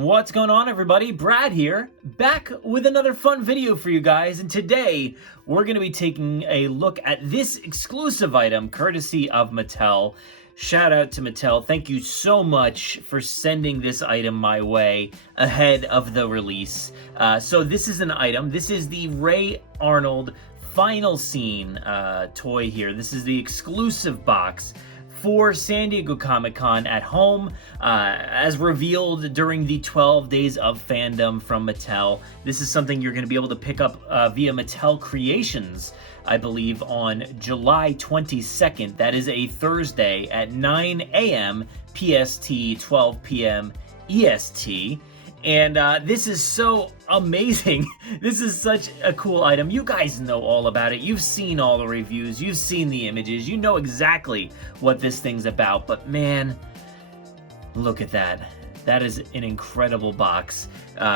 What's going on, everybody? Brad here, back with another fun video for you guys, and today we're going to be taking a look at this exclusive item courtesy of Mattel. Shout out to Mattel. Thank you so much for sending this item my way ahead of the release. So this is an item. This is the Ray Arnold final scene toy here. This is the exclusive box for San Diego Comic-Con at home, as revealed during the 12 Days of Fandom from Mattel. This is something you're going to be able to pick up via Mattel Creations, I believe, on July 22nd. That is a Thursday at 9 a.m. PST, 12 p.m. EST. And this is so amazing. This is such a cool item. You guys know all about it. You've seen all the reviews. You've seen the images. You know exactly what this thing's about. But man, look at that. That is an incredible box.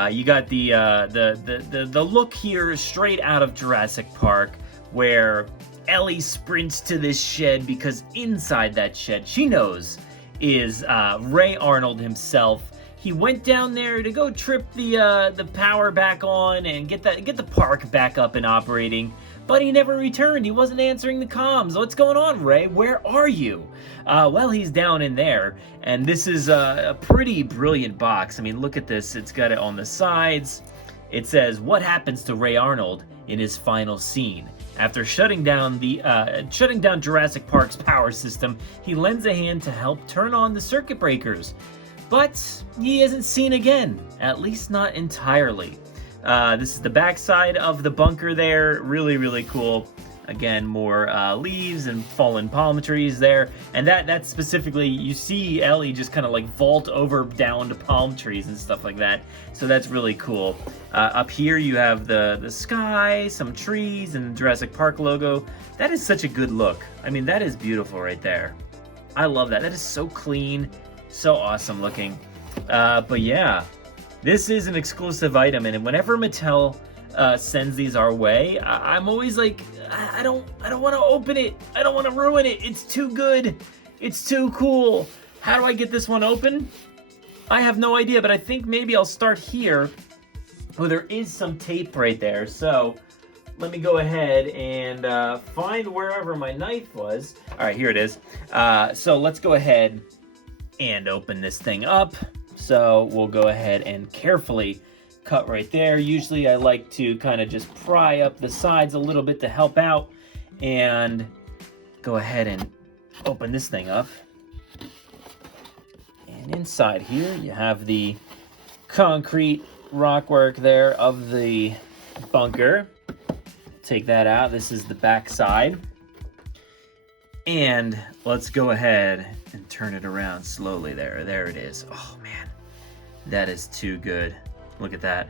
You got the look here straight out of Jurassic Park, where Ellie sprints to this shed because inside that shed, she knows, is Ray Arnold himself. He went down there to go trip the power back on and get the park back up and operating, but he never returned. He wasn't answering the comms. What's going on, Ray? Where are you? Well, he's down in there, and this is a pretty brilliant box. I mean, look at this. It's got it on the sides. It says, "What happens to Ray Arnold in his final scene? After shutting down Jurassic Park's power system, he lends a hand to help turn on the circuit breakers. But he isn't seen again, at least not entirely." This is the backside of the bunker there. Really, really cool. Again, more leaves and fallen palm trees there. And that specifically, you see Ellie just kind of like vault over down to palm trees and stuff like that. So that's really cool. Up here you have the sky, some trees, and the Jurassic Park logo. That is such a good look. I mean, that is beautiful right there. I love that. That is so clean. So awesome looking. But yeah, this is an exclusive item, and whenever Mattel sends these our way, I'm always like, I don't want to open it. I don't want to ruin it. It's too good. It's too cool. How do I get this one open? I have no idea, but I think maybe I'll start here. Oh, there is some tape right there. So let me go ahead and find wherever my knife was. All right, here it is. So let's go ahead and open this thing up. So we'll go ahead and carefully cut right there. Usually I like to kind of just pry up the sides a little bit to help out, and go ahead and open this thing up. And inside here you have the concrete rockwork there of the bunker. Take that out. This is the back side. And let's go ahead and turn it around slowly there. There it is. Oh man, that is too good. Look at that.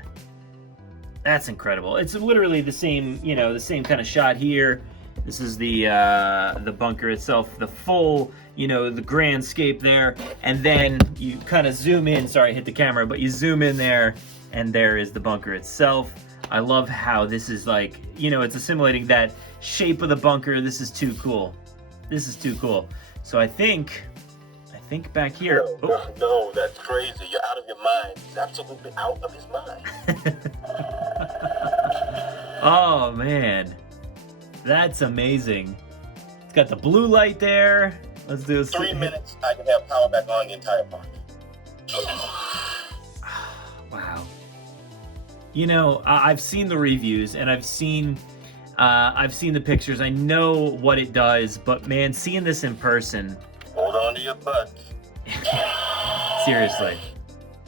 That's incredible. It's literally the same, the same kind of shot here. This is the bunker itself, the full, the grandscape there. And then you kind of zoom in. Sorry, I hit the camera, but you zoom in there, and there is the bunker itself. I love how this is like, it's assimilating that shape of the bunker. This is too cool. This is too cool. So I think back here. No, that's crazy. You're out of your mind. He's absolutely out of his mind. Oh man, that's amazing. It's got the blue light there. Let's do a 3 minutes. I can have power back on the entire park. Wow. I've seen the reviews and I've seen the pictures. I know what it does, but man, seeing this in person. Hold on to your butts. Seriously.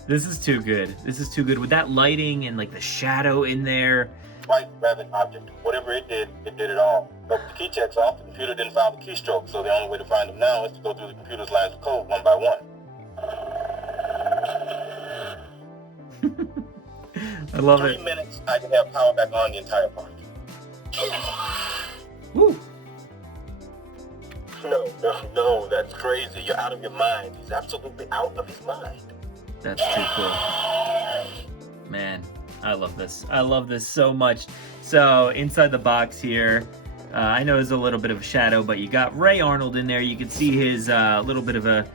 This is too good. This is too good. With that lighting and like the shadow in there. Right, rabbit object. Whatever it did it all. But the key checks off, the computer didn't file the keystroke, so the only way to find them now is to go through the computer's lines of code one by one. I love it. 3 minutes, I can have power back on the entire park. Woo. No, that's crazy. You're out of your mind. He's absolutely out of his mind. That's too cool. Man, I love this. I love this so much. So inside the box here, I know there's a little bit of a shadow, but you got Ray Arnold in there. You can see his little bit of a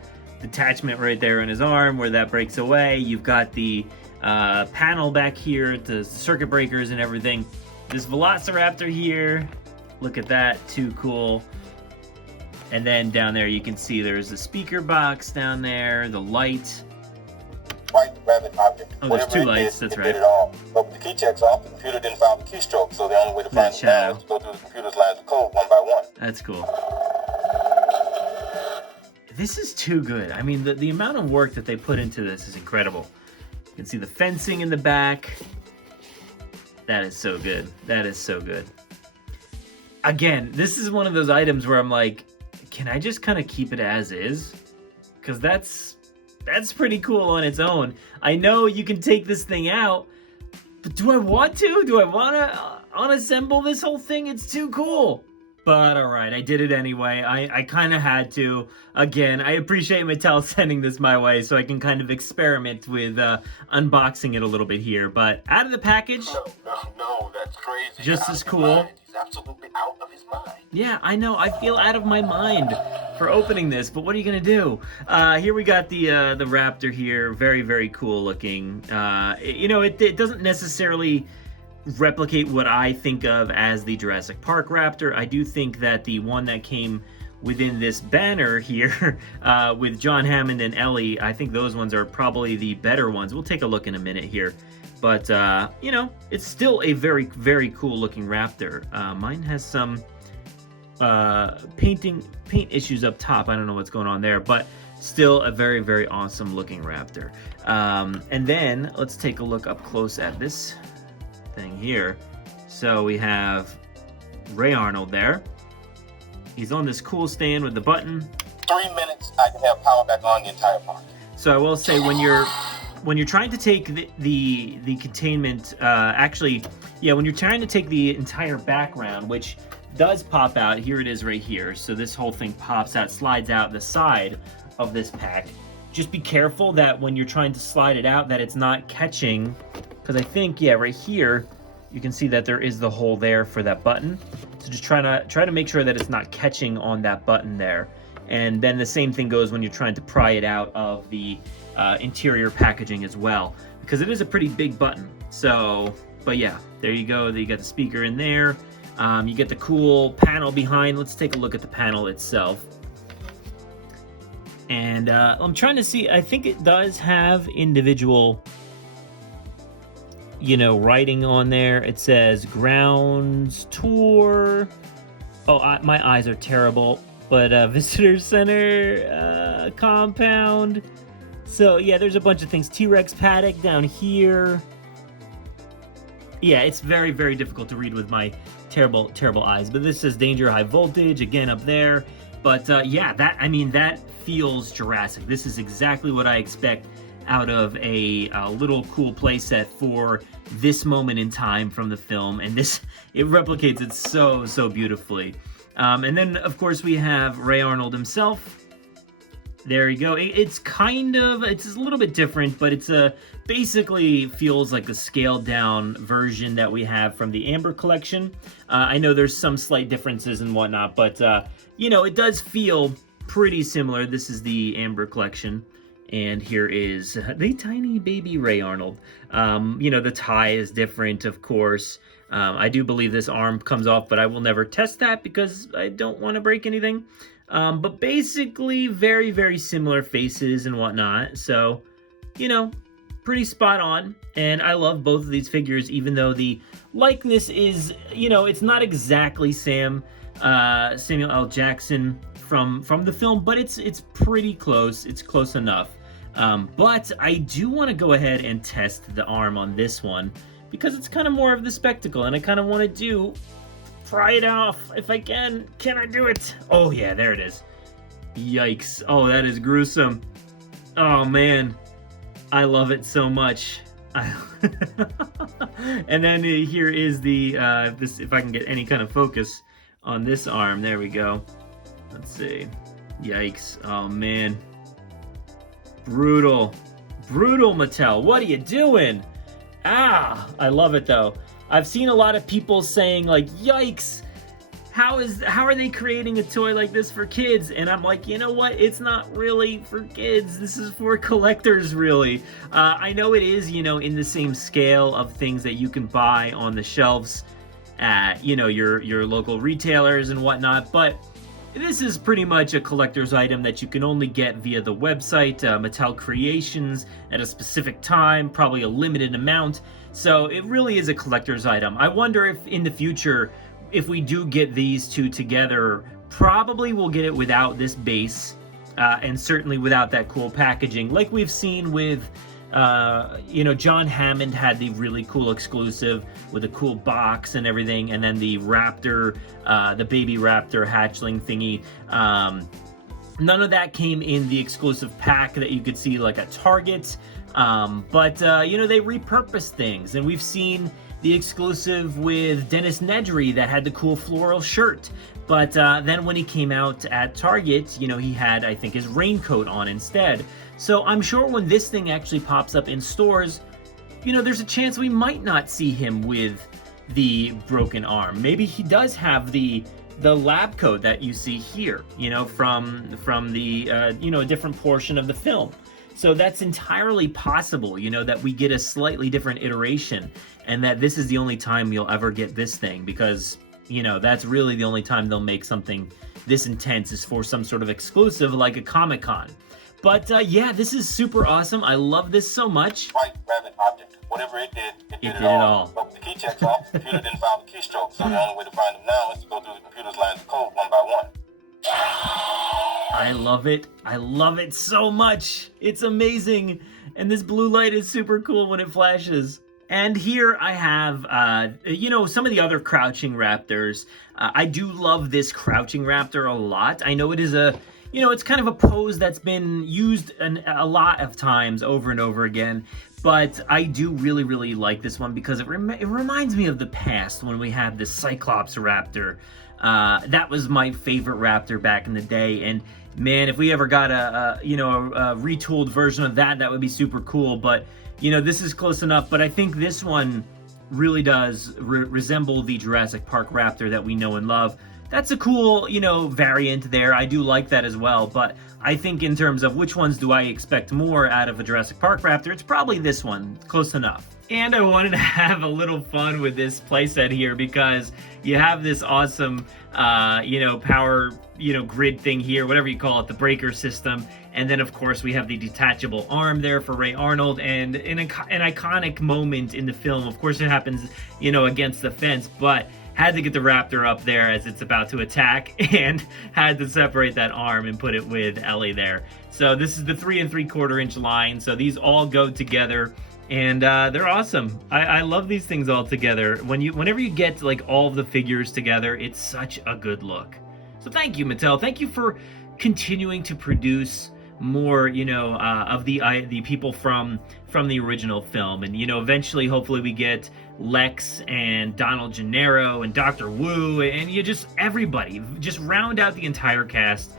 detachment right there in his arm where that breaks away. You've got the panel back here, the circuit breakers and everything. This Velociraptor here, look at that, too cool. And then down there you can see there's a speaker box down there, the light. Quite rabbit object. Oh, there's two lights, that's right. Did it all. But with the key checks off, the computer didn't find the keystroke, so the only way to find it now is to go through the computer's lines of code one by one. That's cool. This is too good. I mean, the amount of work that they put into this is incredible. You can see the fencing in the back. That is so good. That is so good. Again, this is one of those items where I'm like, can I just kind of keep it as is? Because that's pretty cool on its own. I know you can take this thing out, but do I want to? Do I want to unassemble this whole thing? It's too cool. But all right, I did it anyway. I kind of had to. Again, I appreciate Mattel sending this my way so I can kind of experiment with unboxing it a little bit here. But out of the package, No, that's crazy. Just as cool. He's absolutely out of his mind. Yeah, I know. I feel out of my mind for opening this, but what are you gonna do? Here we got the Raptor here. Very, very cool looking. You know, it doesn't necessarily replicate what I think of as the Jurassic Park Raptor. I do think that the one that came within this banner here with John Hammond and Ellie, I think those ones are probably the better ones. We'll take a look in a minute here. But, you know, it's still a very, very cool looking Raptor. Mine has some paint issues up top. I don't know what's going on there, but still a very, very awesome looking Raptor. And then let's take a look up close at this thing here. So we have Ray Arnold there. He's on this cool stand with the button. 3 minutes, I can have power back on the entire park. So I will say when you're trying to take the containment, when you're trying to take the entire background, which does pop out, here it is right here. So this whole thing pops out, slides out the side of this pack. Just be careful that when you're trying to slide it out that it's not catching, because I think, yeah, right here, you can see that there is the hole there for that button. So just try to make sure that it's not catching on that button there. And then the same thing goes when you're trying to pry it out of the interior packaging as well, because it is a pretty big button. So, but yeah, there you go. You got the speaker in there. You get the cool panel behind. Let's take a look at the panel itself. And I'm trying to see, I think it does have individual, you know, writing on there. It says grounds tour. Oh, my eyes are terrible. But visitor center, compound. So yeah, there's a bunch of things. T-Rex paddock down here. Yeah, it's very, very difficult to read with my terrible, terrible eyes. But this says danger, high voltage, again up there. But yeah, that feels Jurassic. This is exactly what I expect out of a little cool playset for this moment in time from the film. And this, it replicates it so, so beautifully. And then, of course, we have Ray Arnold himself. There you go. It's a little bit different, but it's basically feels like the scaled down version that we have from the Amber collection. I know there's some slight differences and whatnot, but, you know, it does feel pretty similar. This is the Amber collection. And here is the tiny baby Ray Arnold. You know, the tie is different, of course. I do believe this arm comes off, but I will never test that because I don't want to break anything. But basically, very, very similar faces and whatnot. So, you know, pretty spot on. And I love both of these figures, even though the likeness is, you know, it's not exactly Samuel L. Jackson from the film, but it's pretty close. It's close enough. But I do want to go ahead and test the arm on this one because it's kind of more of the spectacle, and I kind of want to pry it off if I can. Can I do it? Oh yeah, there it is. Yikes. Oh, that is gruesome. Oh man, I love it so much. And then here is the this, if I can get any kind of focus on this arm. There we go. Let's see. Yikes. Oh man. Brutal. Brutal, Mattel. What are you doing? Ah, I love it though. I've seen a lot of people saying like, yikes, how are they creating a toy like this for kids? And I'm like, you know what? It's not really for kids. This is for collectors, really. I know it is, in the same scale of things that you can buy on the shelves at, your local retailers and whatnot, but this is pretty much a collector's item that you can only get via the website, Mattel Creations, at a specific time, probably a limited amount. So it really is a collector's item. I wonder if in the future, if we do get these two together, probably we'll get it without this base, and certainly without that cool packaging, like we've seen with, John Hammond had the really cool exclusive with a cool box and everything, and then the raptor, the baby raptor hatchling thingy. None of that came in the exclusive pack that you could see like at Target, but they repurposed things, and we've seen the exclusive with Dennis Nedry that had the cool floral shirt. But then when he came out at Target, he had, I think, his raincoat on instead. So I'm sure when this thing actually pops up in stores, there's a chance we might not see him with the broken arm. Maybe he does have the lab coat that you see here, from the, a different portion of the film. So that's entirely possible, that we get a slightly different iteration, and that this is the only time you'll ever get this thing, because, that's really the only time they'll make something this intense is for some sort of exclusive like a Comic-Con. But yeah, this is super awesome. I love this so much. White rabbit object. Whatever it did it all. But with the key checks off, the computer didn't find the keystroke, so the only way to find them now is to go through the computer's lines of code one by one. I love it. I love it so much. It's amazing. And this blue light is super cool when it flashes. And here I have, some of the other crouching raptors. I do love this crouching raptor a lot. I know it is it's kind of a pose that's been used a lot of times over and over again. But I do really, really like this one because it reminds me of the past when we had the Cyclops raptor. That was my favorite raptor back in the day, and man, if we ever got a retooled version of that would be super cool. But this is close enough. But I think this one really does resemble the Jurassic Park raptor that we know and love. That's a cool, variant there. I do like that as well. But I think in terms of which ones do I expect more out of a Jurassic Park raptor, it's probably this one. Close enough. And I wanted to have a little fun with this playset here because you have this awesome, power, grid thing here, whatever you call it, the breaker system. And then, of course, we have the detachable arm there for Ray Arnold, and an iconic moment in the film. Of course, it happens, against the fence, but had to get the raptor up there as it's about to attack and had to separate that arm and put it with Ellie there. So this is the 3 3/4 inch line. So these all go together. And they're awesome. I love these things all together. Whenever you get like all of the figures together, it's such a good look. So thank you, Mattel. Thank you for continuing to produce more, of the people from the original film. And eventually, hopefully, we get Lex and Donald Gennaro and Dr. Wu and everybody. Just round out the entire cast.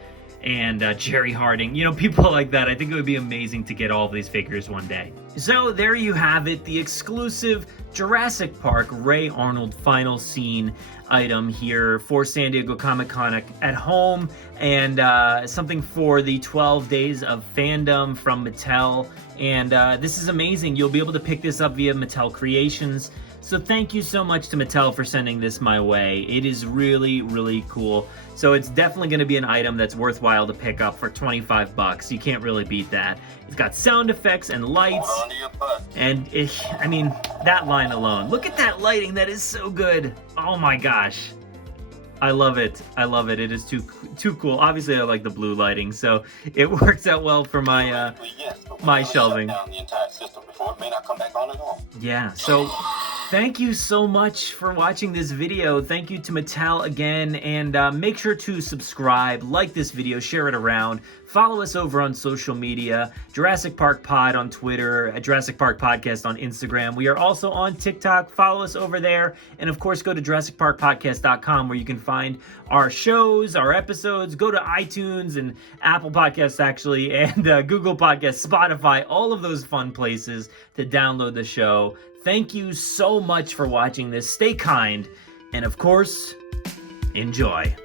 And Jerry Harding, people like that. I think it would be amazing to get all of these figures one day. So there you have it, the exclusive Jurassic Park Ray Arnold final scene item here for San Diego Comic-Con at home, and something for the 12 days of fandom from Mattel. And this is amazing. You'll be able to pick this up via Mattel Creations. So thank you so much to Mattel for sending this my way. It is really, really cool. So it's definitely going to be an item that's worthwhile to pick up for $25. You can't really beat that. It's got sound effects and lights. And that line alone. Look at that lighting. That is so good. Oh my gosh. I love it. I love it. It is too cool. Obviously, I like the blue lighting, so it works out well for my my shelving. Yeah. So thank you so much for watching this video. Thank you to Mattel again, and make sure to subscribe, like this video, share it around. Follow us over on social media, Jurassic Park Pod on Twitter, Jurassic Park Podcast on Instagram. We are also on TikTok. Follow us over there. And of course, go to JurassicParkPodcast.com where you can find our shows, our episodes. Go to iTunes and Apple Podcasts, actually, and Google Podcasts, Spotify, all of those fun places to download the show. Thank you so much for watching this. Stay kind. And of course, Enjoy.